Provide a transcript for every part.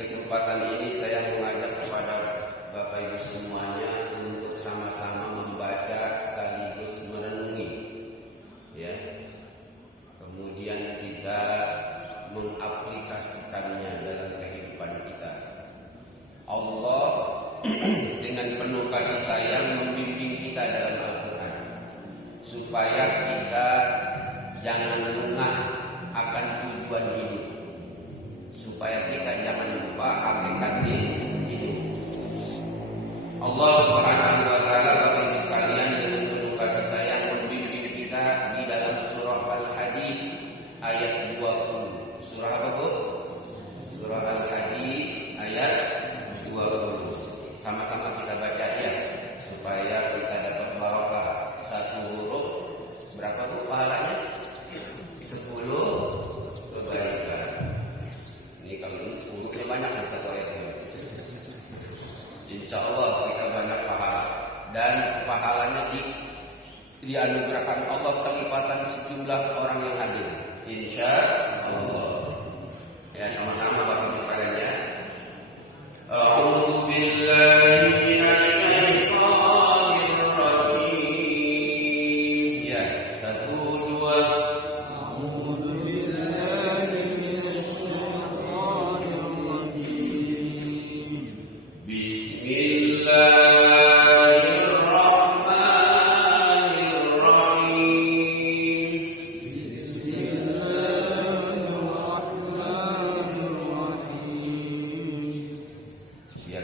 Kesempatan ini saya mengajak kepada Bapak Ibu semuanya untuk sama-sama dan pahalanya dianugerahkan Allah kelipatan sejumlah orang yang hadir. Insya Allah. Ya, sama-sama Bapak Ibu sekalian ya. A'udzu billahi minasy syaithanir rajim. Ya, 1 2. A'udzu billahi minasy syaithanir rajim. Bismillahirrahmanirrahim. Bismillahirrahmanirrahim. Ya,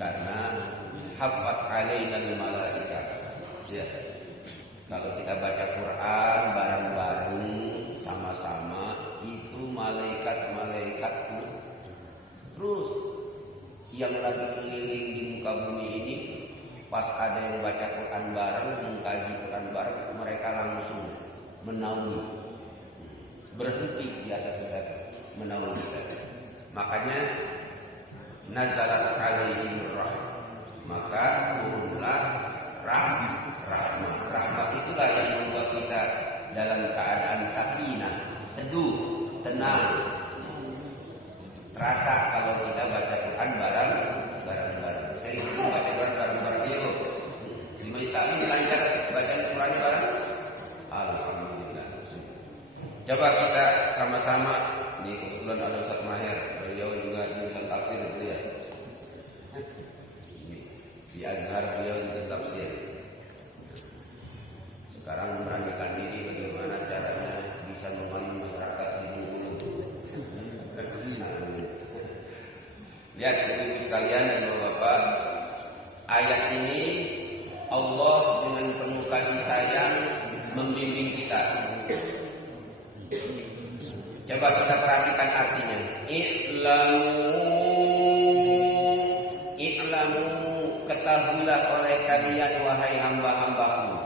Karena hafat alaina al-malaikah. Ya. Kalau kita baca Quran bareng-bareng sama-sama, itu malaikat-malaikat terus yang lagi keliling di muka bumi ini, pas ada yang baca Quran bareng, mengkaji Quran bareng, mereka langsung menaungi, berhenti di atas kita, menaungi kita. Makanya nazalat alaihim rahmah, maka turunlah rahmat. Rahmat itulah yang membuat kita dalam keadaan sakinah, teduh, tenang. Terasa kalau kita baca Quran bareng-bareng. Sering-sering baca Quran bareng-bareng itu. Lima sekali belajar baca Quran bareng. Alhamdulillah. Coba kita sama-sama. Di kebetulan ada Ustaz Maher, beliau juga jurusan tafsir itu ya. Di Azhar beliau juga tafsir. Sekarang memberanikan diri bagaimana caranya bisa membantu masyarakat di Bengkulu. Lihat ibu sekalian dan bapak, ayat ini Allah dengan penuh kasih sayang membimbing kita. Coba kita perhatikan artinya. I'lamu, ketahuilah oleh kalian wahai hamba-hambaku.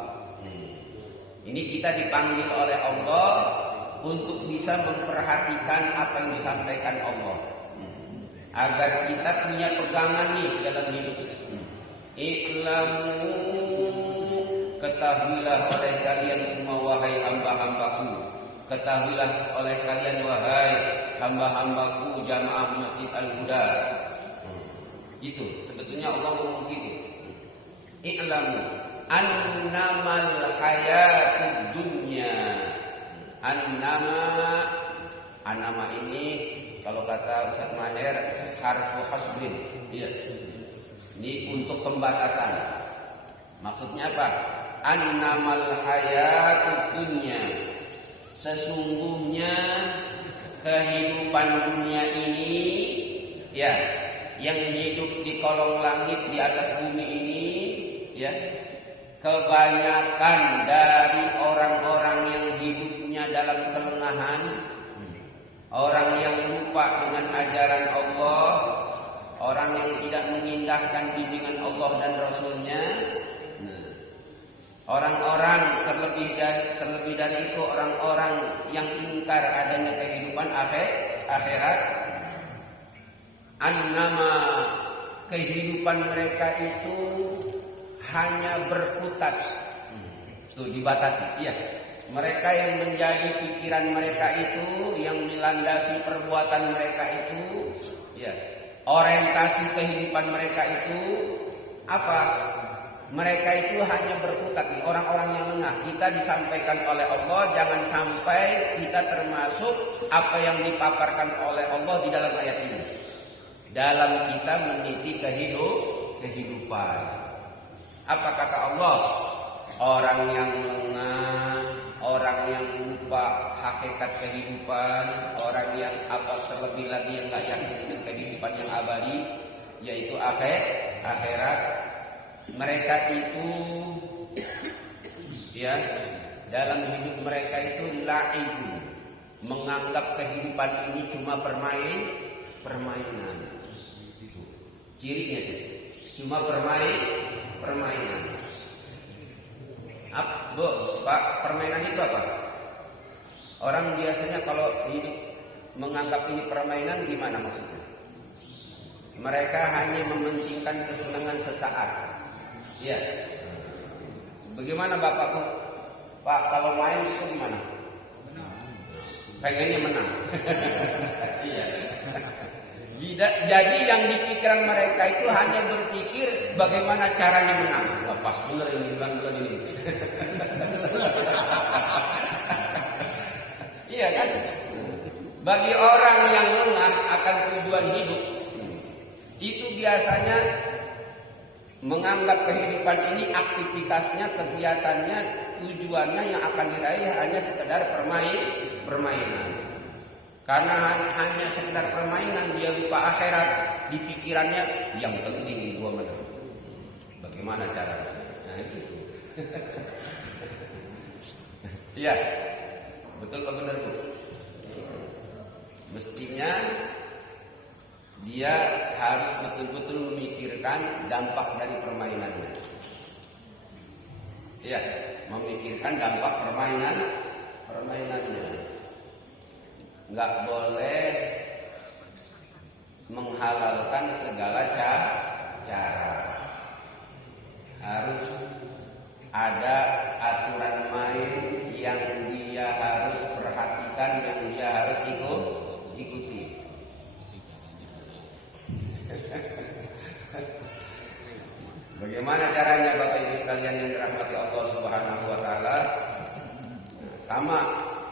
Ini kita dipanggil oleh Allah untuk bisa memperhatikan apa yang disampaikan Allah, agar kita punya pegangan nih dalam hidup. I'lamu, ketahuilah oleh kalian semua wahai hamba-hambaku. Ketahuilah oleh kalian wahai hamba-hambaku jamaah Masjid Al-Huda. Itu sebetulnya Allah ngomong gitu. I'lamu annamal hayatud dunya. Annama ini kalau kata Ustaz Maher harfu hasbin. Iya. Ini untuk pembatasan. Maksudnya apa? Annamal hayatud dunya. Sesungguhnya kehidupan dunia ini, ya, yang hidup di kolong langit di atas bumi ini, ya, kebanyakan dari orang-orang yang hidupnya dalam kelengahan, orang yang lupa dengan ajaran Allah, orang yang tidak mengindahkan bimbingan Allah dan Rasulnya. Orang-orang terlebih dari itu orang-orang yang ingkar adanya kehidupan akhirat. Annama, kehidupan mereka itu hanya berkutat. Tuh dibatasi. Iya. Mereka yang menjadi pikiran mereka itu, yang melandasi perbuatan mereka itu, ya. Orientasi kehidupan mereka itu apa? Mereka itu hanya berkutat, orang-orang yang lengah. Kita disampaikan oleh Allah, jangan sampai kita termasuk apa yang dipaparkan oleh Allah di dalam ayat ini. Dalam kita meniti kehidupan. Apa kata Allah? Orang yang lengah, orang yang lupa hakikat kehidupan, orang yang terlebih lagi yang gak yakin dengan kehidupan yang abadi, yaitu akhirat. Mereka itu, ya, dalam hidup mereka itu la'ibun, menganggap kehidupan ini cuma permainan. Itu cirinya itu, cuma permainan. Pak, permainan itu apa? Orang biasanya kalau hidup menganggap ini permainan, gimana maksudnya? Mereka hanya mementingkan kesenangan sesaat. Ya. Bagaimana Bapakku? Pak, kalau main itu gimana? Pengennya menang. Iya. Jadi yang di pikiran mereka itu hanya berpikir bagaimana caranya menang. Wah, pas bener ini bulan ini. Iya kan? Bagi orang yang lengah akan tujuan hidup, itu biasanya menganggap kehidupan ini aktivitasnya, kegiatannya, tujuannya yang akan diraih hanya sekedar permainan. Karena hanya sekedar permainan, dia lupa akhirat, di pikirannya yang penting gua menang. Bagaimana caranya? Nah itu. Iya. Betul apa benar, Bu? Mestinya dia harus betul-betul memikirkan dampak dari permainannya. Iya, memikirkan dampak permainannya. Nggak boleh menghalalkan segala cara. Harus ada aturan main yang dia harus perhatikan, yang dia harus ikuti. Bagaimana caranya Bapak Ibu sekalian yang dirahmati Allah Subhanahu wa taala? Sama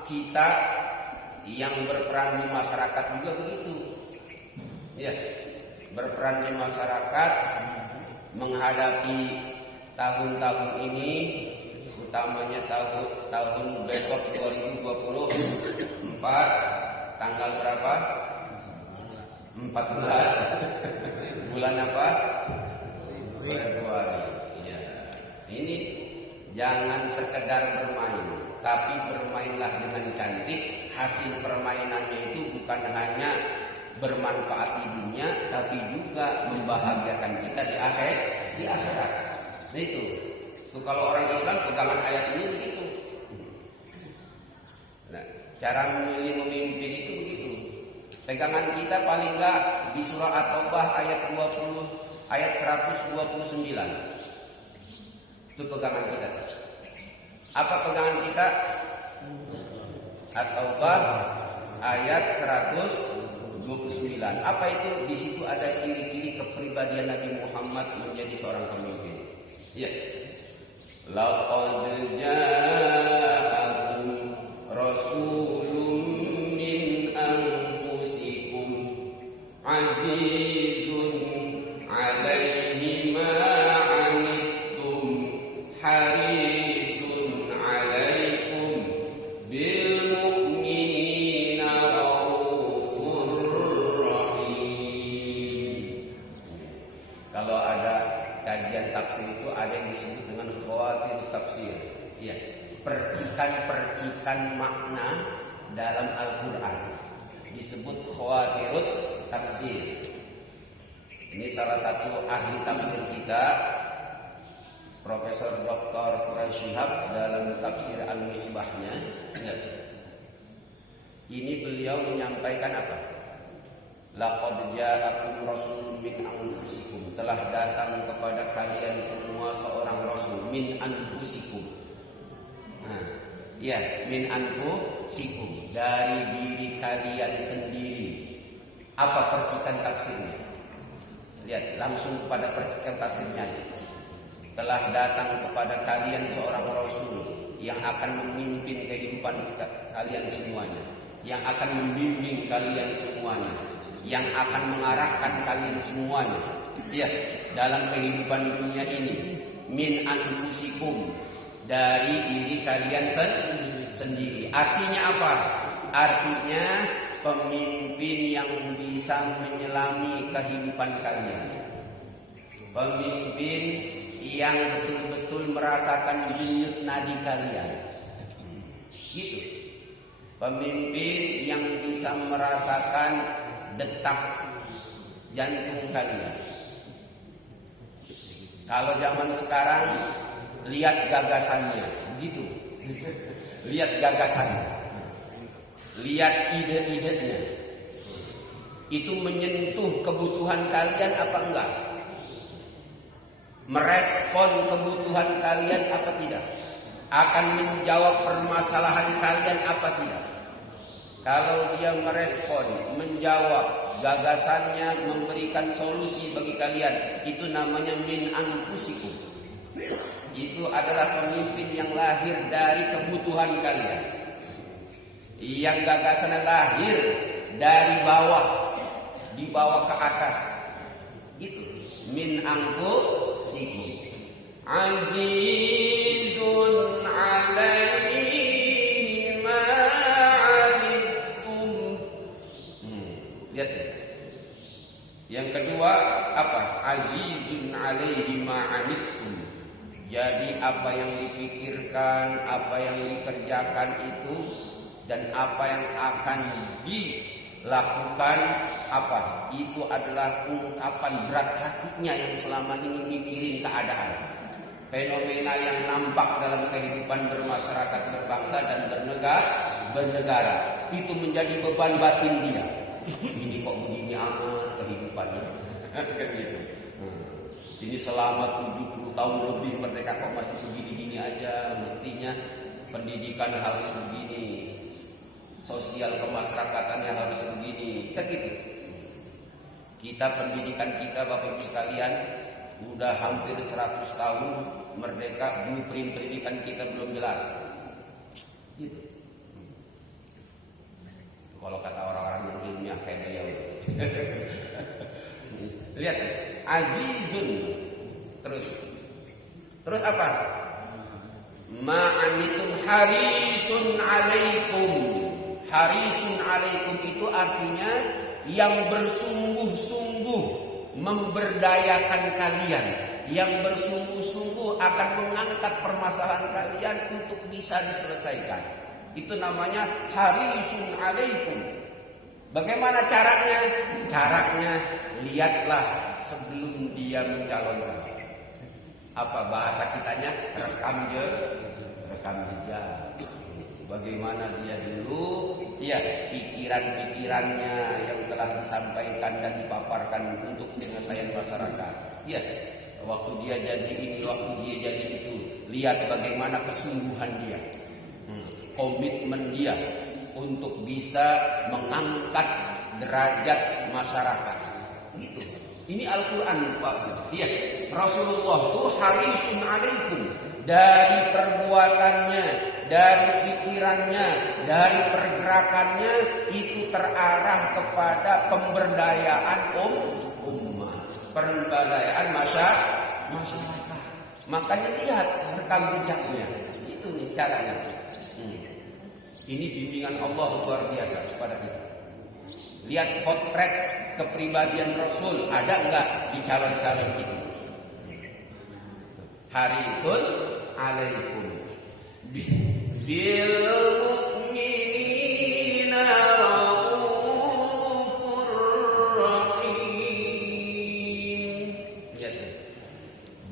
kita yang berperan di masyarakat juga begitu. Ya, berperan di masyarakat menghadapi tahun-tahun ini, utamanya tahun besok 2024, tanggal berapa? 14 bulan apa? Februari. Ya. Ini jangan sekedar bermain, tapi bermainlah dengan cantik. Hasil permainannya itu bukan hanya bermanfaat di dunia, tapi juga membahagiakan kita di akhirat. Nah itu kalau orang Islam pegangan ayat ini begitu. Nah, cara memilih memimpin itu begitu. Pegangan kita paling enggak di surah At-Taubah ayat 20 ayat 129. Itu pegangan kita. Apa pegangan kita? At-Taubah ayat 129. Apa itu? Di situ ada ciri-ciri kepribadian Nabi Muhammad menjadi seorang pemimpin. Ya. Laqad ja'akum rasulun min anfusikum azizun 'alaihi ma 'anittum harisun 'alaikum bil mu'minina raufur rahim. Kalau ada kajian tafsir itu ada yang disebut dengan khawatir tafsir. Iya, percikan-percikan makna dalam Al-Qur'an disebut khawatirut tafsir. Ini salah satu ahli tafsir kita, Profesor Dr. Quraish Shihab dalam tafsir Al-Misbahnya. Ya. Ini beliau menyampaikan apa? Laqad ja'akum rasulun min anfusikum. Telah datang kepada kalian semua seorang rasul min anfusikum. Nah, ya, min anfusikum, dari diri kalian sendiri. Apa percikan tafsirnya? Lihat langsung kepada percikan tafsirnya. Telah datang kepada kalian seorang rasul yang akan memimpin kehidupan kalian semuanya, yang akan membimbing kalian semuanya, yang akan mengarahkan kalian semuanya, ya, dalam kehidupan dunia ini. Min anfusikum, dari diri kalian sendiri. Artinya apa? Artinya pemimpin yang bisa menyelami kehidupan kalian. Pemimpin yang betul-betul merasakan denyut nadi kalian. Gitu. Pemimpin yang bisa merasakan detak jantung kalian. Kalau zaman sekarang lihat gagasannya, begitu. Lihat gagasannya, lihat ide-idenya. Itu menyentuh kebutuhan kalian apa enggak? Merespon kebutuhan kalian apa tidak? Akan menjawab permasalahan kalian apa tidak? Kalau dia merespon, menjawab, gagasannya memberikan solusi bagi kalian, itu namanya min anfusikum. Itu adalah pemimpin yang lahir dari kebutuhan kalian, yang gagasannya lahir dari bawah, dibawa ke atas. Gitu. Min anfusikum azizun 'alaihi ma 'anittum. Lihat. Yang kedua azizun alaihi ma'anittum. Jadi apa yang dipikirkan, apa yang dikerjakan itu, dan apa yang akan dilakukan, apa itu adalah ungkapan berat hatinya yang selama ini mikirin keadaan. Fenomena yang nampak dalam kehidupan bermasyarakat, berbangsa dan bernegara itu menjadi beban batin dia. Ini kok begini amat kehidupannya. Gitu. Ini selama 70 tahun lebih merdeka kok masih begini-gini aja. Mestinya pendidikan harus begini, sosial kemasyarakatannya harus begini. Kan gitu. Kita pendidikan kita Bapak Ibu sekalian udah hampir 100 tahun merdeka, blueprint pendidikan kita belum jelas. Gitu. Kalau kata orang-orang yang ilmiah kayak beliau. Lihat, azizun. Terus apa? Ma'anitun harisun alaikum. Harisun alaikum itu artinya yang bersungguh-sungguh memberdayakan kalian, yang bersungguh-sungguh akan mengangkat permasalahan kalian untuk bisa diselesaikan. Itu namanya harisun alaikum. Bagaimana caranya? Caranya lihatlah sebelum dia mencalonkan. Apa bahasa kitanya? Rekam jejak. Bagaimana dia dulu, ya pikiran-pikirannya yang telah disampaikan dan dipaparkan untuk penyelesaian masyarakat. Ya, waktu dia jadi ini, waktu dia jadi itu. Lihat bagaimana kesungguhan dia, komitmen dia untuk bisa mengangkat derajat masyarakat. Gitu. Ini Al-Quran Pak. Iya, Rasulullah itu harisun alaikum. Dari perbuatannya, dari pikirannya, dari pergerakannya itu terarah kepada pemberdayaan ummah, pemberdayaan masyarakat. Makanya lihat rekam jejaknya. Itu nih caranya. Ini bimbingan Allah luar biasa kepada kita. Lihat potret kepribadian Rasul ada enggak di calon-calon itu? Harisun alaikum bil mu'minina raufur rahim.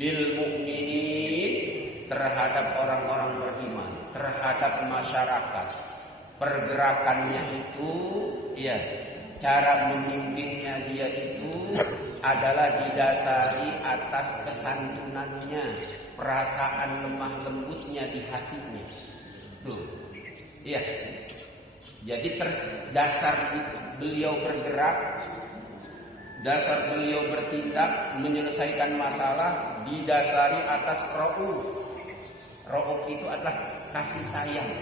Bil mu'minin terhadap orang-orang beriman, terhadap masyarakat. Pergerakannya itu, ya, cara memimpinnya dia itu adalah didasari atas kesantunannya, perasaan lemah lembutnya di hatinya. Tuh, iya. Jadi dasar beliau bergerak, dasar beliau bertindak menyelesaikan masalah didasari atas rauf. Rauf itu adalah kasih sayang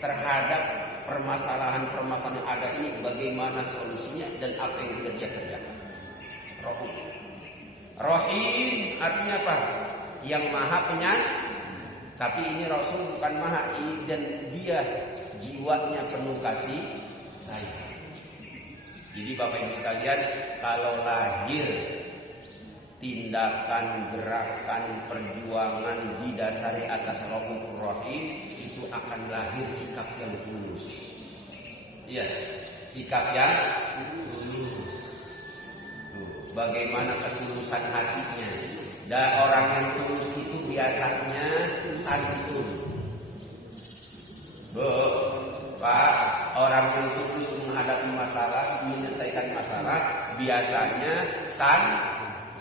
terhadap permasalahan-permasalahan yang ada ini, bagaimana solusinya dan apa yang sudah dia kerjakan. Rauf. Rahim artinya apa? Yang maha penyayang. Tapi ini Rasul bukan maha, dan dia jiwanya penuh kasih sayang. Jadi Bapak Ibu sekalian, kalau lahir tindakan, gerakan, perjuangan didasari atas Raufur Rahim, itu akan lahir sikap yang tulus. Iya, sikap yang tulus. Bagaimana ketulusan hatinya? Dan orang yang tulus itu biasanya santun. Pak, orang yang tulus menghadapi masalah, menyelesaikan masalah, biasanya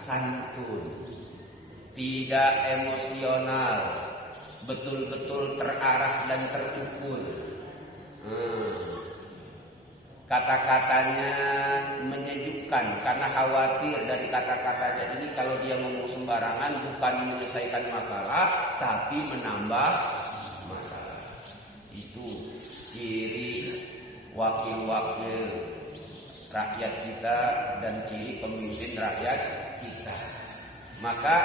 santun, tidak emosional, betul-betul terarah dan terukur. Kata-katanya menyejukkan karena khawatir dari kata-katanya ini kalau dia ngomong sembarangan bukan menyelesaikan masalah tapi menambah masalah. Itu ciri wakil-wakil rakyat kita dan ciri pemimpin rakyat kita. Maka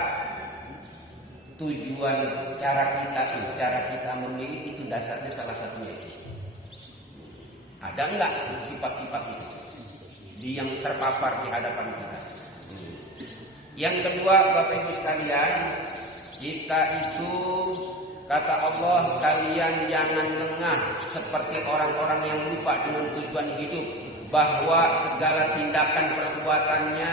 tujuan cara kita memilih itu dasarnya salah satunya itu. Ada enggak sifat-sifat itu yang terpapar di hadapan kita? Yang kedua, Bapak Ibu sekalian, kita itu kata Allah, kalian jangan lengah seperti orang-orang yang lupa dengan tujuan hidup, bahwa segala tindakan perbuatannya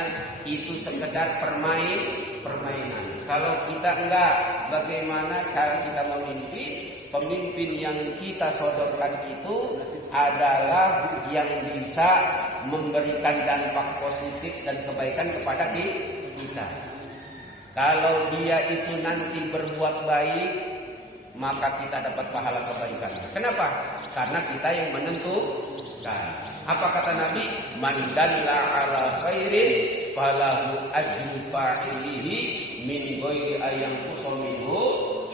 itu sekedar permainan. Kalau kita enggak, bagaimana cara kita memimpin? Pemimpin yang kita sodorkan itu adalah yang bisa memberikan dampak positif dan kebaikan kepada kita. Kalau dia itu nanti berbuat baik, maka kita dapat pahala kebaikan. Kenapa? Karena kita yang menentukan. Apa kata Nabi? Man dalla ala khairin falahu ajru fa'ilihi min ghairi ayang kusominhu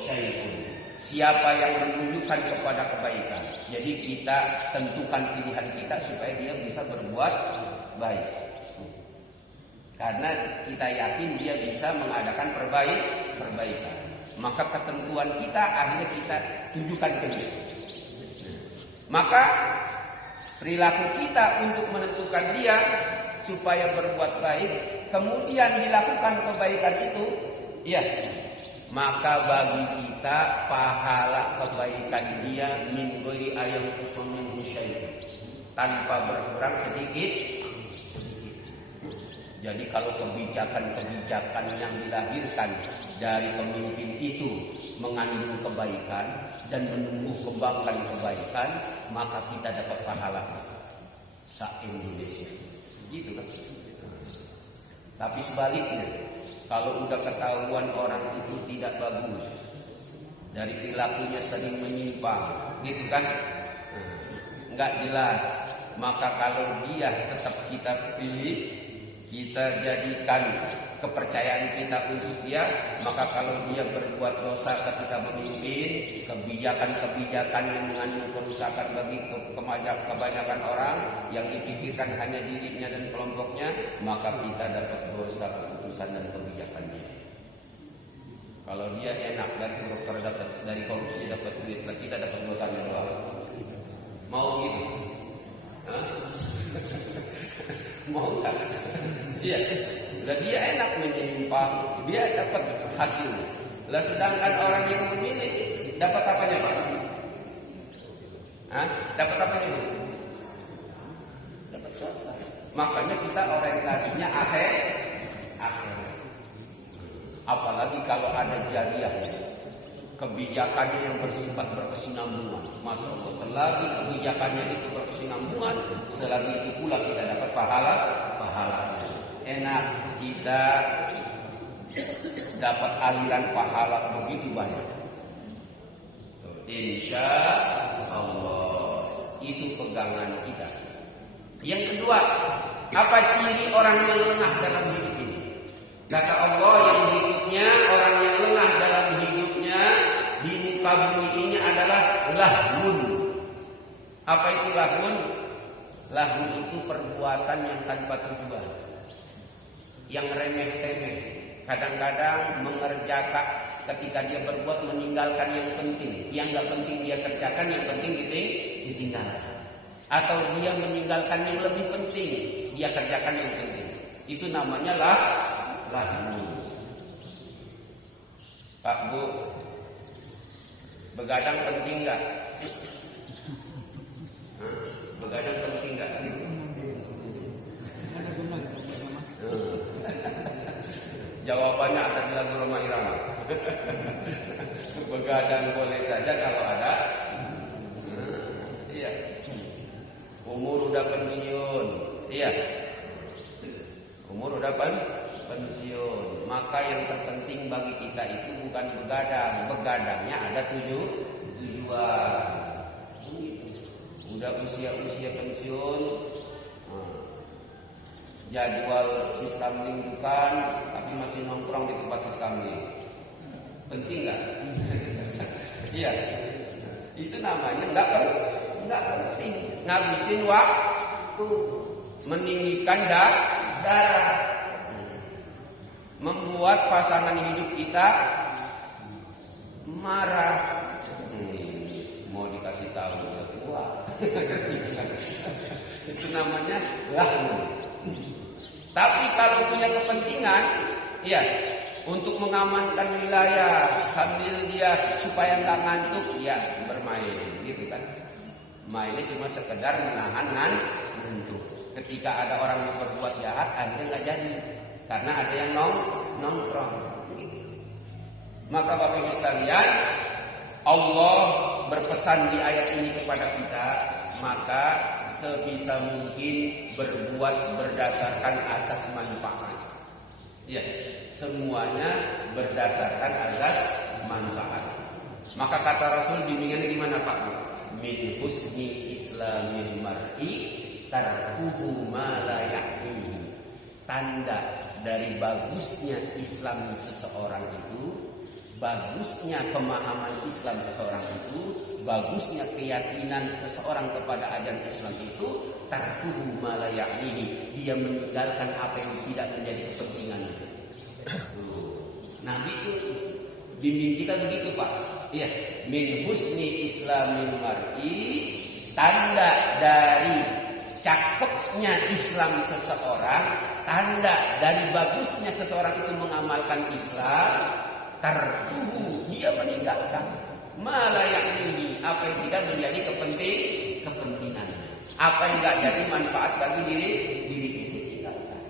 syai'un. Siapa yang menunjukkan kepada kebaikan, jadi kita tentukan pilihan kita supaya dia bisa berbuat baik. Karena kita yakin dia bisa mengadakan perbaikan. Maka ketentuan kita akhirnya kita tujukan ke dia. Maka perilaku kita untuk menentukan dia supaya berbuat baik, kemudian dilakukan kebaikan itu, ya, maka bagi kita pahala kebaikan dia min ghairi ayam kusumin syai'un, tanpa berkurang sedikit. Jadi kalau kebijakan-kebijakan yang dilahirkan dari pemimpin itu mengandung kebaikan dan menumbuh kembangkan kebaikan, maka kita dapat pahala se-Indonesia. Gitu kan? Tapi sebaliknya, kalau udah ketahuan orang itu tidak bagus, dari perilakunya sering menyimpang, gitu kan? Nggak jelas. Maka kalau dia tetap kita pilih, kita jadikan kepercayaan kita untuk dia, maka kalau dia berbuat dosa ketika memimpin, kebijakan-kebijakan yang mengandung kerusakan bagi kebanyakan orang yang dipikirkan hanya dirinya dan kelompoknya, maka kita dapat dosa keputusan dan kebijakannya. Kalau dia enak dari koruptor dapat, dari korupsi dapat duit, kita dapat dosanya doang. Mau gitu? Mau tak? Iya. Lah dia enak menyimpang, dia dapat hasil. Lah sedangkan orang yang memilih dapat apanya, Pak? Dapat apanya, Bu? Dapat dosa. Makanya kita orientasinya akhir. Apalagi kalau ada jariahnya, kebijakannya yang bersifat berkesinambungan. Masya Allah, selagi kebijakannya itu berkesinambungan, selagi itu pula kita dapat pahala. Enak, kita dapat aliran pahala begitu banyak. Insya Allah, itu pegangan kita. Yang kedua, apa ciri orang yang lengah dalam hidup ini? Kata Allah yang berikutnya, orang yang lengah dalam hidupnya di muka bumi ini adalah lahun. Apa itu lahun? Lahun itu perbuatan yang tanpa tujuan, yang remeh-temeh. Kadang-kadang mengerjakan ketika dia berbuat meninggalkan yang penting. Yang gak penting dia kerjakan, yang penting ditinggalkan. Atau dia meninggalkan yang lebih penting, dia kerjakan yang penting. Itu namanya lahun. Pak, Bu, begadang penting gak? Begadang penting gak? Jawabannya ada di lagu Roma Irama. Begadang boleh saja kalau ada. Iya. Umur udah pensiun. Iya. Umur udah pensiun. Maka yang terpenting bagi kita itu bukan begadang. Begadangnya ada tujuan. Udah usia pensiun. Jadwal sisteming bukan, tapi masih nongkrong di tempat sisteming. Penting nggak? Iya. Itu namanya nggak penting. Ngabisin waktu, meninggikan darah, membuat pasangan hidup kita marah. Mau dikasih tahu tua. Itu namanya lahun. Tapi kalau punya kepentingan, Iya, untuk mengamankan wilayah sambil dia supaya nggak ngantuk, ya bermain, gitu kan? Mainnya cuma sekedar menahan ngantuk. Ketika ada orang yang berbuat jahat, akhirnya nggak jadi, karena ada yang nongkrong. Gitu. Maka Bapak Ibu sekalian, Allah berpesan di ayat ini kepada kita, maka sebisa mungkin berbuat berdasarkan asas manfaat. Ya, semuanya berdasarkan asas manfaat. Maka kata Rasul bimbingannya gimana Pak? Min husni islamil mar'i tarkuhu ma la ya'nihi. Tanda dari bagusnya Islam seseorang itu, bagusnya pemahaman Islam seseorang itu, bagusnya keyakinan seseorang kepada ajaran Islam itu, tarkuhu ma la ya'nihi. Dia meninggalkan apa yang tidak menjadi kepentingannya. Nabi itu bimbing kita begitu Pak. Iya, min husni islamil mar'i, tanda dari cakepnya Islam seseorang, tanda dari bagusnya seseorang itu mengamalkan Islam, tarkuhu, dia meninggalkan malah yang ini, apa yang tidak menjadi kepentingan, apa yang tidak jadi manfaat bagi diri ini tinggalkan.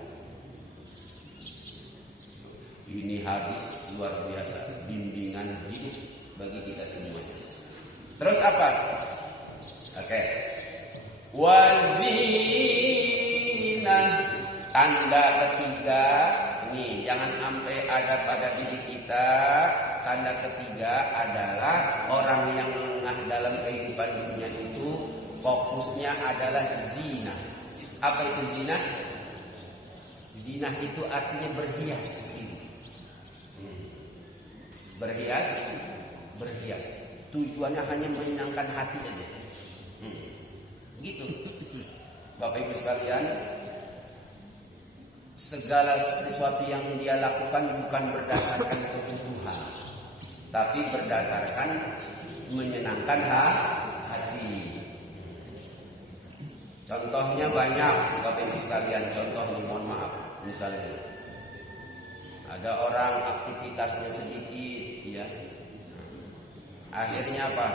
Ini hadis luar biasa, bimbingan hidup bagi kita semuanya. Terus apa? Oke. Wazina, tanda ketiga. Ini jangan sampai ada pada diri kita. Tanda ketiga adalah orang yang lengah dalam kehidupan dunia itu fokusnya adalah zina. Apa itu zina? Zina itu artinya berhias. Berhias. Tujuannya hanya menyenangkan hati aja. Gitu. Bapak Ibu sekalian, segala sesuatu yang dia lakukan bukan berdasarkan kebutuhan, tapi berdasarkan menyenangkan hati. Contohnya banyak Bapak Ibu sekalian. Contohnya mohon maaf, misalnya ada orang aktivitasnya sedikit, ya. Akhirnya apa?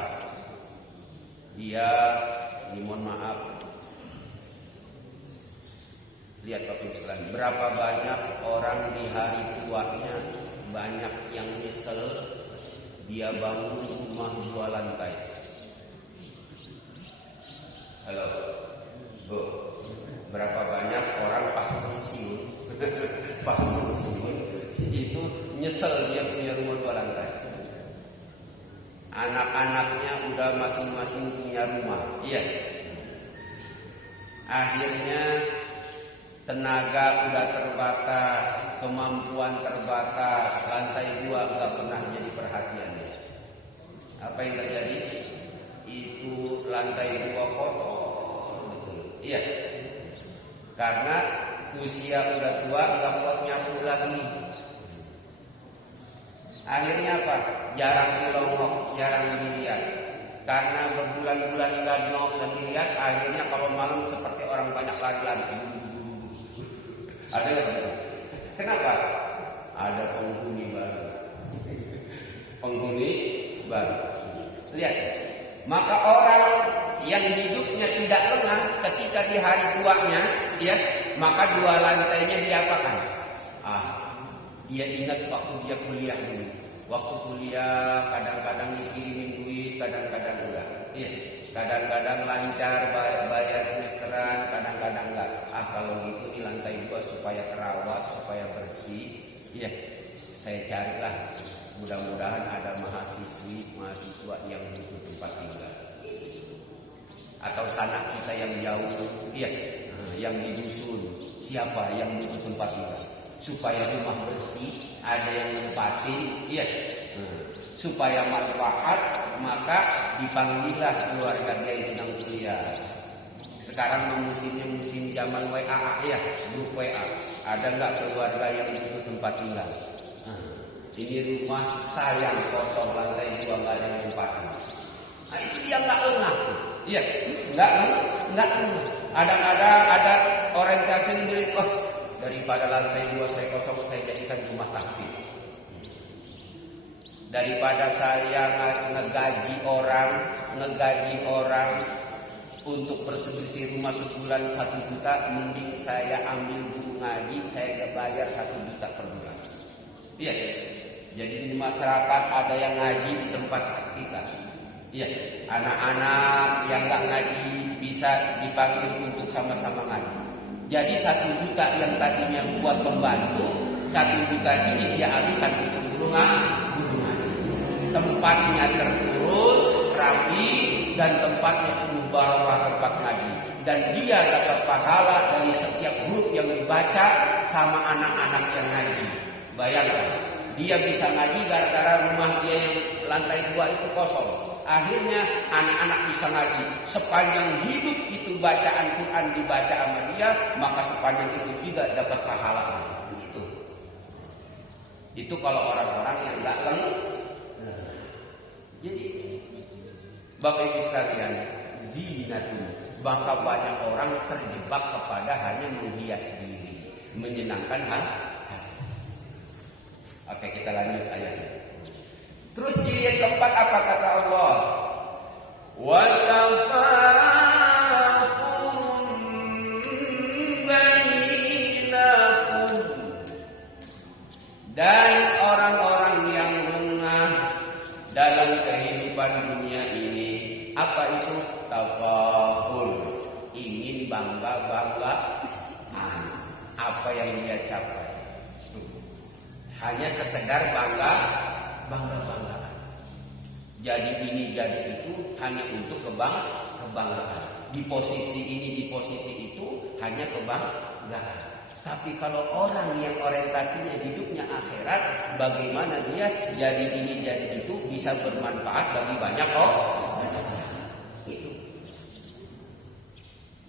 Dia, mohon maaf, lihat Bapak Ibu sekalian, berapa banyak orang di hari tuanya banyak yang nyesel dia bangun rumah 2 lantai. Halo, Bu, berapa banyak orang pas pensiun itu nyesel dia punya rumah 2 lantai. Anak-anaknya udah masing-masing punya rumah, iya. Akhirnya tenaga udah terbatas, kemampuan terbatas, lantai 2 nggak pernah jadi perhatiannya. Apa yang terjadi? Itu lantai 2 kotor, betul. Iya. Karena usia udah tua, nggak kuat nyapu lagi. Akhirnya apa? Jarang dilongok, jarang dilihat. Karena berbulan-bulan nggak nongok dan dilihat, akhirnya kalau malam seperti orang banyak lari-lari. Ada yang betul. Kenapa? Ada penghuni baru. Lihat. Maka orang yang hidupnya tidak lengah ketika di hari tuanya, ya, maka 2 lantainya diapakan? Dia ingat waktu dia kuliah dulu. Waktu kuliah kadang-kadang dikirimin duit, kadang-kadang enggak. Iya. Kadang-kadang lancar bayar semesteran, kadang-kadang enggak. Kalau gitu di lantai 2 supaya terawat, supaya bersih. Iya. Saya carilah. Mudah-mudahan ada mahasiswa yang butuh tempat tinggal. Atau sanak kita yang jauh, iya, yang di dusun. Siapa yang butuh tempat tinggal? Supaya rumah bersih, ada yang nempatin, iya. Supaya manfaat, maka dipanggillah keluarga dia yang sedang kuliah. Sekarang musim zaman WA, ya, grup WA. Ada nggak keluarga yang butuh tempat tinggal? Ini rumah sayang kosong, lantai 2 nggak ada yang nempatin. Itu dia nggak lengah, iya, nggak lengah. Kadang-kadang ada orientasi duit, daripada lantai 2 saya kosong, saya jadikan rumah tahfidz. Daripada saya ngegaji orang untuk bersih-bersih rumah sebulan 1 juta, mending saya ambil guru ngaji, saya bayar 1 juta per bulan. Iya. Jadi di masyarakat ada yang ngaji di tempat kita. Iya. Anak-anak yang nggak ngaji bisa dipanggil untuk sama-sama ngaji. Jadi 1 juta yang tadinya buat pembantu, 1 juta ini dia alihkan untuk guru ngaji. Tempatnya terurus, rapi, dan tempatnya penuh bawah tempat ngaji. Dan dia dapat pahala dari setiap huruf yang dibaca sama anak-anak yang ngaji. Bayangkan, dia bisa ngaji gara-gara rumah dia yang lantai 2 itu kosong. Akhirnya anak-anak bisa ngaji. Sepanjang hidup itu bacaan Quran dibaca sama dia, maka sepanjang itu juga dapat pahala. Itu kalau orang-orang yang nggak lengkap. Jadi Bapak Ibu sekalian, zinatun, maka banyak orang terjebak kepada hanya menghias diri, menyenangkan hati. Oke, kita lanjut ayatnya. Terus ciri yang keempat apa kata Allah? Wa tafakhurun bainakum, dan orang-orang yang lengah dalam kehidupan dunia ini. Apa itu? Tafakhur, ingin bangga-banggaan apa yang dia capai. Hanya sekedar bangga-banggaan. Jadi ini, jadi itu, hanya untuk kebanggaan. Di posisi ini, di posisi itu, hanya kebanggaan. Tapi kalau orang yang orientasinya hidupnya akhirat, bagaimana dia jadi ini, jadi itu, bisa bermanfaat bagi banyak orang. Itu.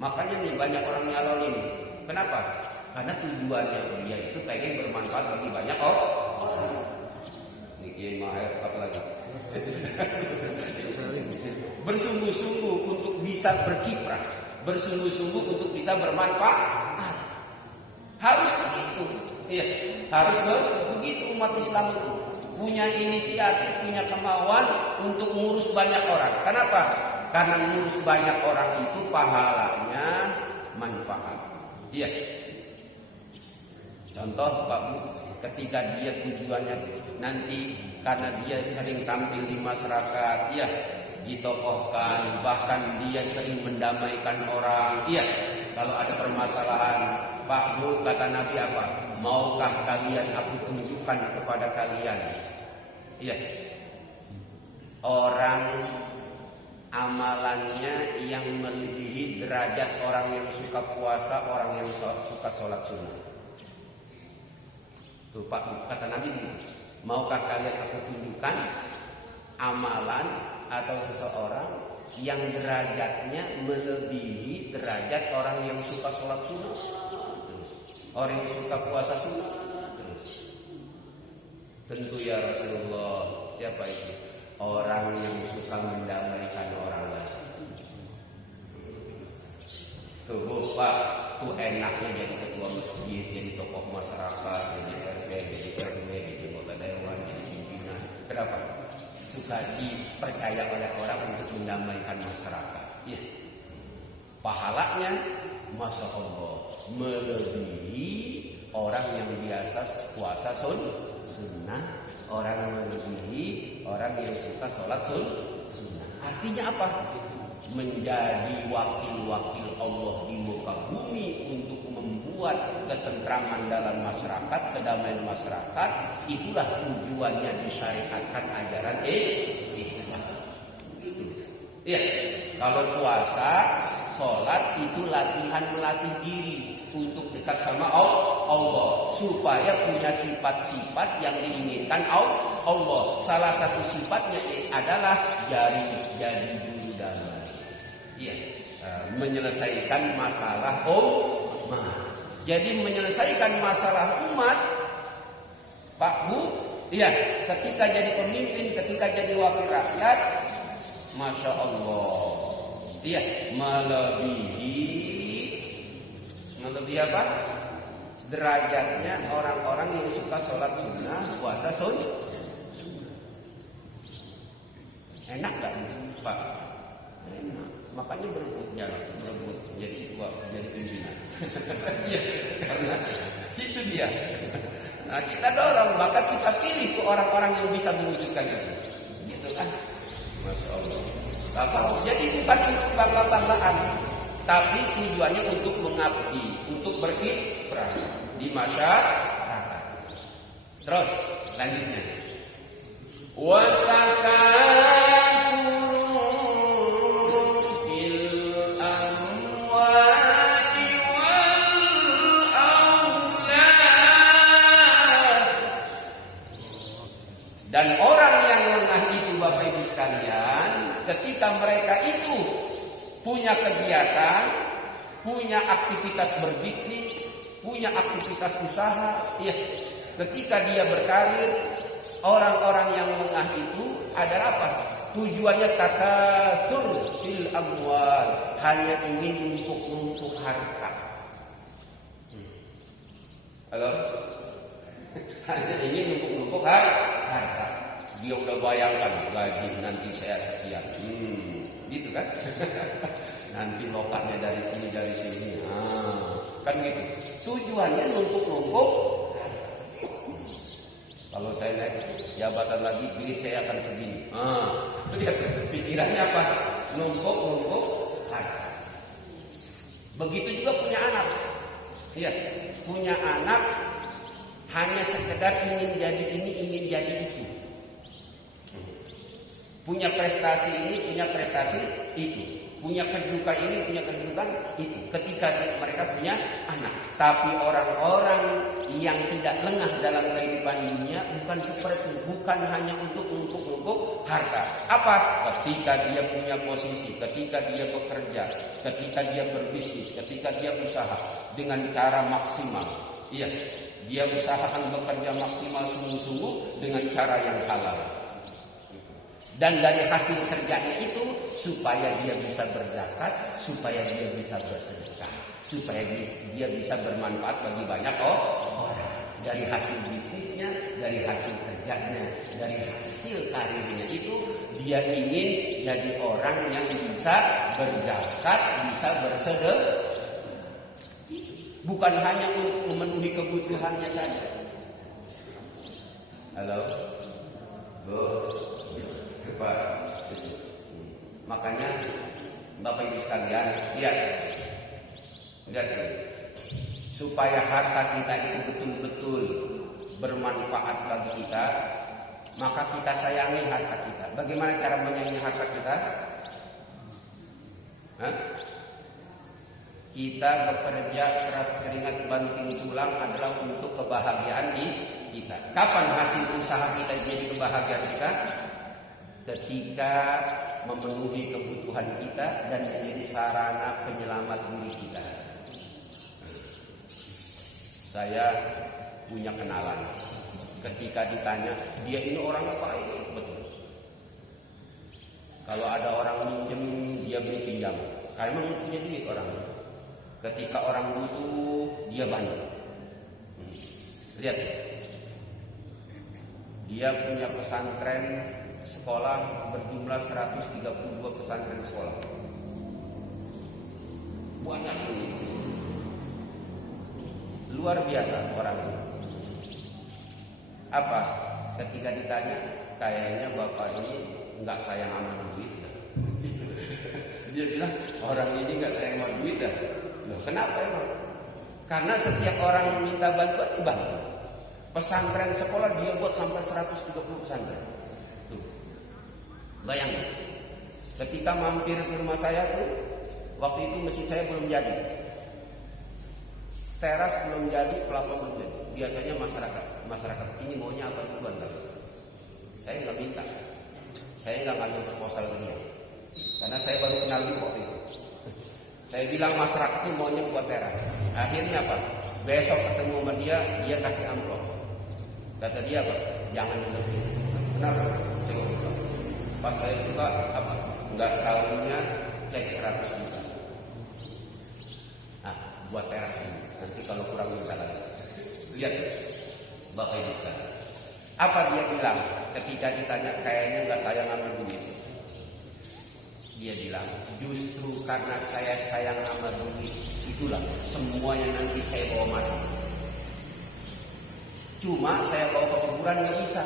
Makanya nih banyak orang nyalonin. Kenapa? Karena tujuannya dia itu pengen bermanfaat bagi banyak orang. Ini mahal apa lagi? Bersungguh-sungguh untuk bisa berkiprah, bersungguh-sungguh untuk bisa bermanfaat. Harus begitu. Iya, harus begitu. Umat Islam itu punya inisiatif, punya kemauan untuk ngurus banyak orang. Kenapa? Karena ngurus banyak orang itu pahalanya manfaat. Iya. Contoh Pak Bu, ketika dia tujuannya nanti karena dia sering tampil di masyarakat, iya, ditokohkan, bahkan dia sering mendamaikan orang. Iya, kalau ada permasalahan, Pak Bu, kata Nabi apa? Maukah kalian aku tunjukkan kepada kalian? Iya. Orang amalannya yang melebihi derajat orang yang suka puasa, orang yang suka sholat sunnah. Tuh Pak Bu, kata Nabi begitu. Maukah kalian aku tunjukkan amalan atau seseorang yang derajatnya melebihi derajat orang yang suka sholat sunnah, orang yang suka puasa sunnah terus. Tentu ya Rasulullah, siapa itu? Orang yang suka mendamaikan orang lain. Tuh Pak, tuh enaknya jadi ketua masjid, jadi tokoh masyarakat, jadi RT, jadi RW, jadi anggota dewan, jadi pimpinan. Kenapa? Suka dipercaya oleh orang untuk mendamaikan masyarakat. Iya. Pahalanya, masya Allah, melebihi orang yang biasa puasa sunnah, orang melebihi orang yang suka sholat sunnah. Artinya apa? Menjadi wakil-wakil Allah di muka bumi untuk membuat ketentraman dalam masyarakat, kedamaian masyarakat. Itulah tujuannya disyariatkan ajaran Islam. Iya, kalau puasa, sholat itu latihan melatih diri untuk dekat sama Allah, supaya punya sifat-sifat yang diinginkan Allah. Salah satu sifatnya adalah jadi juru damai. Iya, menyelesaikan masalah umat. Jadi menyelesaikan masalah umat, Pak Bu, iya, ketika jadi pemimpin, ketika jadi wakil rakyat, masya Allah, iya, melebihi apa? derajatnya orang-orang yang suka sholat sunnah, puasa sunnah. Enak gak Pak? Enak. Makanya berebut jadi tua, jadi pimpinan. Ya, karena itu dia. Nah, kita dorong, maka kita pilih ke orang-orang yang bisa mewujudkan itu. Gitu kan? Masya Allah. Jadi bukan untuk bangga-banggaan, tapi tujuannya untuk mengabdi, untuk berkiprah di masyarakat. Terus lanjutnya. Wa dan orang yang lengah itu Bapak Ibu sekalian, ketika mereka itu punya kegiatan, punya aktivitas berbisnis, punya aktivitas usaha, ya, ketika dia berkarir, orang-orang yang lengah itu adalah apa? Tujuannya takatsur fil amwal, hanya ingin numpuk-numpuk harta. Halo? Hanya ingin numpuk-numpuk harta. Dia udah bayangkan gaji nanti saya sekian, gitu kan? Nanti lokatnya dari sini. Kan gitu. Tujuannya numpuk-numpuk. Kalau saya naik jabatan lagi, duit saya akan segini. Lihat pikirannya apa? Numpuk-numpuk harta. Begitu juga punya anak. Iya, punya anak hanya sekedar ingin jadi ini, ingin jadi itu. Punya prestasi ini, punya prestasi itu. Punya kedudukan ini, punya kedudukan itu. Ketika mereka punya anak. Tapi orang-orang yang tidak lengah dalam kehidupan dunia bukan seperti itu. Bukan hanya untuk numpuk-numpuk harta. Apa? Ketika dia punya posisi, ketika dia bekerja, ketika dia berbisnis, ketika dia usaha dengan cara maksimal. Iya, dia usahakan bekerja maksimal sungguh-sungguh dengan cara yang halal. Dan dari hasil kerjanya itu supaya dia bisa berzakat, supaya dia bisa bersedekah, supaya dia bisa bermanfaat bagi banyak orang. Dari hasil bisnisnya, dari hasil kerjanya, dari hasil karirnya itu dia ingin jadi orang yang bisa berzakat, bisa bersedekah. Bukan hanya untuk memenuhi kebutuhannya saja. Halo, Bu. Makanya Bapak Ibu sekalian, lihat supaya harta kita itu betul-betul bermanfaat bagi kita, maka kita sayangi harta kita. Bagaimana cara menyayangi harta kita? Kita bekerja keras keringat banting tulang adalah untuk kebahagiaan kita. Kapan hasil usaha kita jadi kebahagiaan kita? Ketika memenuhi kebutuhan kita dan menjadi sarana penyelamat diri kita. Saya punya kenalan. Ketika ditanya, dia ini orang apa? Betul. Kalau ada orang minjem, dia beri pinjam. Karena memang punya duit orang. Ketika orang butuh, dia bantu. Lihat. Dia punya pesantren sekolah berjumlah 132 pesantren sekolah. Banyak ini. Luar biasa orang ini. Apa? Ketika ditanya, kayaknya bapak ini nggak sayang sama duit. Dia bilang, orang ini nggak sayang sama duit dah. Loh, kenapa emang? Karena setiap orang minta bantuan, dibantu. Pesantren sekolah dia buat sampai 130 pesantren. Tuh. Bayangin. Ketika mampir ke rumah saya tuh, waktu itu masjid saya belum jadi. Teras belum jadi, pelapor belum jadi. Biasanya masyarakat sini maunya apa itu bantu. Saya nggak minta. Saya nggak ngambil proposal ke dia. Karena saya baru kenal dia waktu itu. Saya bilang masyarakat itu maunya buat teras. Akhirnya apa? Besok ketemu sama dia kasih amplop. Kata dia apa? Jangan lebih. Kenapa? Tengok. Pas saya juga apa? Nggak tahunya cek 100 juta. Nah, buat teras ini. Nanti kalau kurang minta lagi. Lihat Bapak Ibu sekalian. Apa dia bilang ketika ditanya kayaknya nggak sayang sama duit? Dia bilang justru karena saya sayang sama duit, itulah semua yang nanti saya bawa mati. Cuma saya bawa ke kuburan nggak bisa.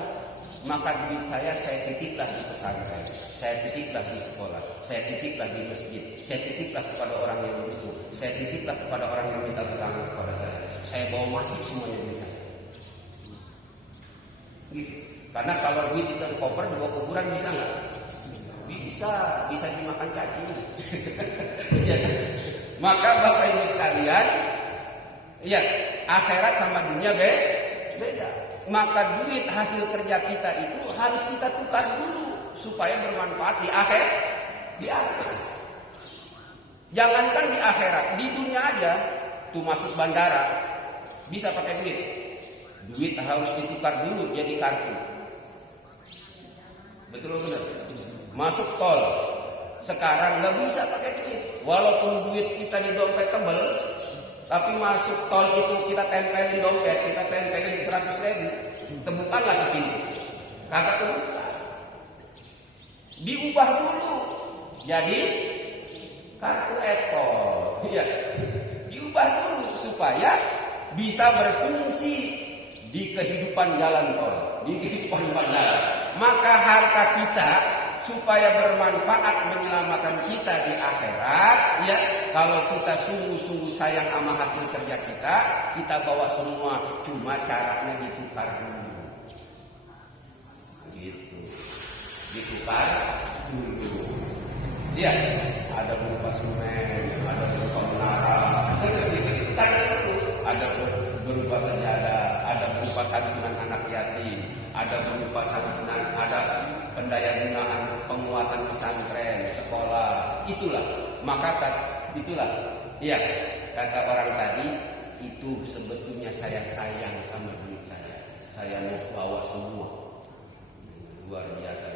Maka duit saya titiplah di pesantren, saya titiplah di sekolah, saya titiplah di masjid, saya titiplah kepada orang yang butuh, saya titiplah kepada orang yang minta pertolongan kepada saya. Saya bawa mati semuanya duit saya. Gitu. Karena kalau duit itu koper dibawa ke kuburan bisa nggak? Bisa dimakan cacing. Ya kan? Maka Bapak Ibu sekalian, ya akhirat sama dunia beda. Maka duit hasil kerja kita itu harus kita tukar dulu supaya bermanfaat di akhirat. Jangankan di akhirat, di dunia aja tuh masuk bandara bisa pakai duit. Duit harus ditukar dulu jadi kartu. Betul benar. Masuk tol sekarang nggak bisa pakai duit. Walaupun duit kita di dompet tebel, tapi masuk tol itu kita tempelin dompet, kita tempelin 100.000, temukanlah ke pintu. Kagak terbuka. Diubah dulu jadi kartu Apple. Iya. Diubah dulu supaya bisa berfungsi di kehidupan jalan tol, di kehidupan bandara. Maka harta kita supaya bermanfaat menyelamatkan kita di akhirat, ya kalau kita sungguh-sungguh sayang sama hasil kerja kita bawa semua, cuma caranya ditukar dulu. Gitu. Ditukar dulu. Ya, ada berupa semen, ada berupa menara, ada berupa sejadah, ada berupa santunan anak yatim, ada berupa santunan, ada pendayagunaan penguatan pesantren, sekolah, itulah. Maka itulah, ya kata orang tadi, itu sebetulnya saya sayang sama duit saya. Saya mau bawa semua. Luar biasa.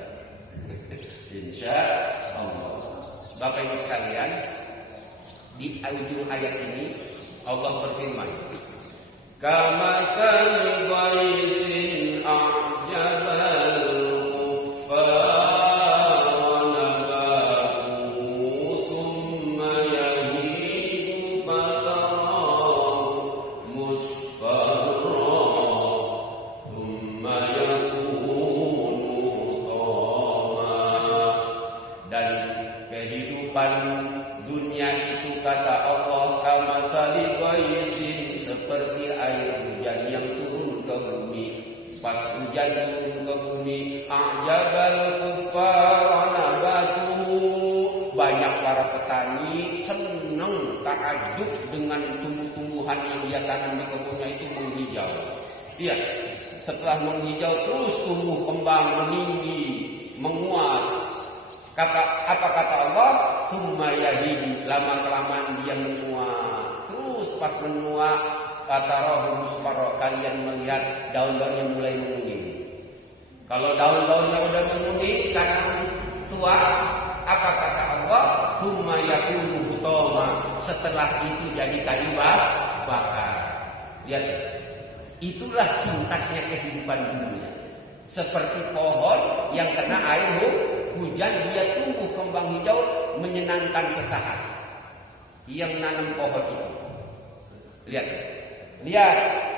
Insya Allah. Bapak Ibu sekalian, di ujung ayat ini Allah berfirman, kamatsali ghaithin a'jabal kuffar nabatu thumma yahidu fatarahu musfarra thumma yakunu hutama. Dan kehidupan dunia itu kata Allah kamatsali ghaithin, seperti air hujan yang turun ke bumi. Pas hujan turun ke bumi, a'jabal kuffar nabatuhu, banyak para petani senang takjub dengan tumbuh-tumbuhan yang dia tanam di kebunnya itu menghijau. Iya, setelah menghijau terus tumbuh kembang meninggi, menguat. Apa kata Allah? Tsumma yahidu, lama-kelamaan dia menua. Terus pas menua, fatarahu musfarra, kalian melihat daun-daunnya mulai menguning. Kalau daun-daunnya udah menguning karena tua, apa kata Allah? Tsumma yakunu hutama, setelah itu jadi kayu bakar. Lihat, itulah singkatnya kehidupan dunia. Seperti pohon yang kena air hujan, dia tumbuh kembang hijau menyenangkan sesaat. Yang nanam pohon itu, lihat,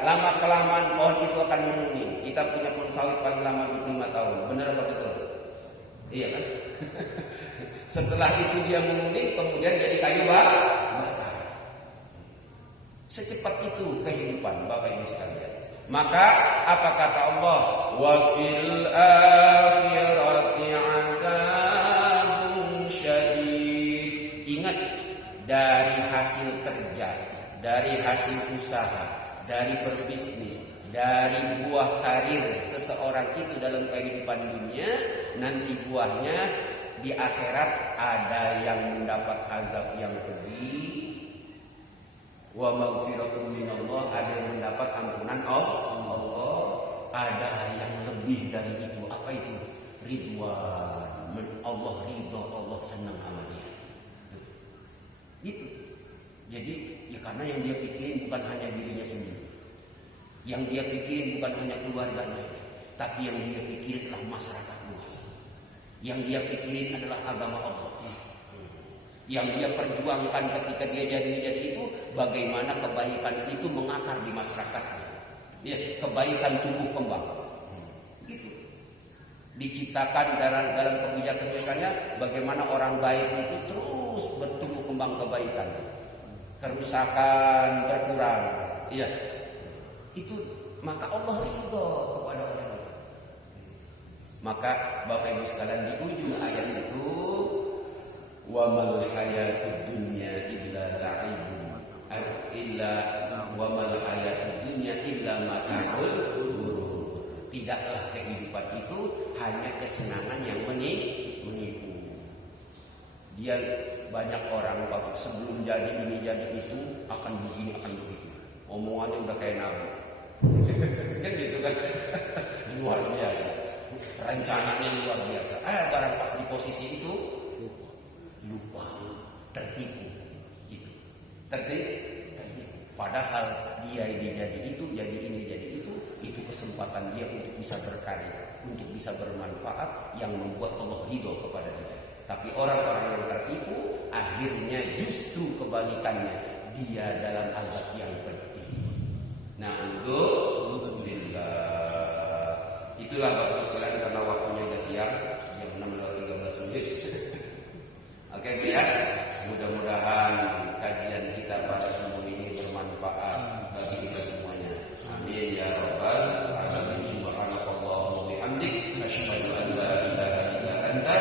lama kelamaan pohon itu akan menguning. Kita punya pohon sawit paling lama 25 tahun, benar apa betul? Iya kan? Setelah itu dia menguning, kemudian jadi kayu bakar. Secepat itu kehidupan Bapak Ibu sekalian. Maka apa kata Allah? Wa fil akhirati 'adzabun syadid. Ingat, dari hasil kerja, dari hasil usaha, dari berbisnis, dari buah karir seseorang itu dalam kehidupan dunia, nanti buahnya di akhirat ada yang mendapat azab yang pedih. Wa maghfiratun minallah, ada yang mendapat ampunan Allah, ada yang lebih dari itu. Apa itu? Ridwan. Allah ridho, Allah senang sama dia. Gitu. Jadi ya karena yang dia pikirin bukan hanya dirinya sendiri. Yang dia pikirin bukan hanya keluarganya, tapi yang dia pikirin adalah masyarakat luas. Yang dia pikirin adalah agama Allah. Yang dia perjuangkan ketika dia jadi itu, bagaimana kebaikan itu mengakar di masyarakatnya. Ya, kebaikan tumbuh kembang. Gitu. Diciptakan dalam kebijakan-kebijakannya, bagaimana orang baik itu terus bertumbuh kembang kebaikan. Kerusakan berkurang. Iya. Itu maka Allah ridho kepada orang itu. Maka Bapak Ibu sekalian, di ujung ayat itu, wa mal hayatud dunya illa la'ibun illa wa mal hayatud dunya illa mata'ul ghurur. Tidaklah kehidupan itu hanya kesenangan yang menipu. Dia banyak orang sebelum jadi ini jadi itu akan begini akan begitu. Omongannya udah kayak nabi. Kan gitu kan. Luar biasa. Rencananya luar biasa. Barang pas di posisi itu lupa, tertipu gitu. Tertipu. Padahal dia ini jadi itu, jadi ini jadi itu kesempatan dia untuk bisa berkarya, untuk bisa bermanfaat yang membuat Allah ridho kepada dia. Tapi orang-orang yang tertipu akhirnya justru kebalikannya, dia dalam azab yang pedih. Nah, alhamdulillah. Itulah Bapak sekalian, karena waktunya udah siang, jam 6:13. Oke ya, mudah-mudahan kajian kita pada subuh ini bermanfaat bagi kita semuanya. Amin ya rabbal alamin. Subhanakallahumma wa bihamdik, asyhadu an la ilaha illa anta,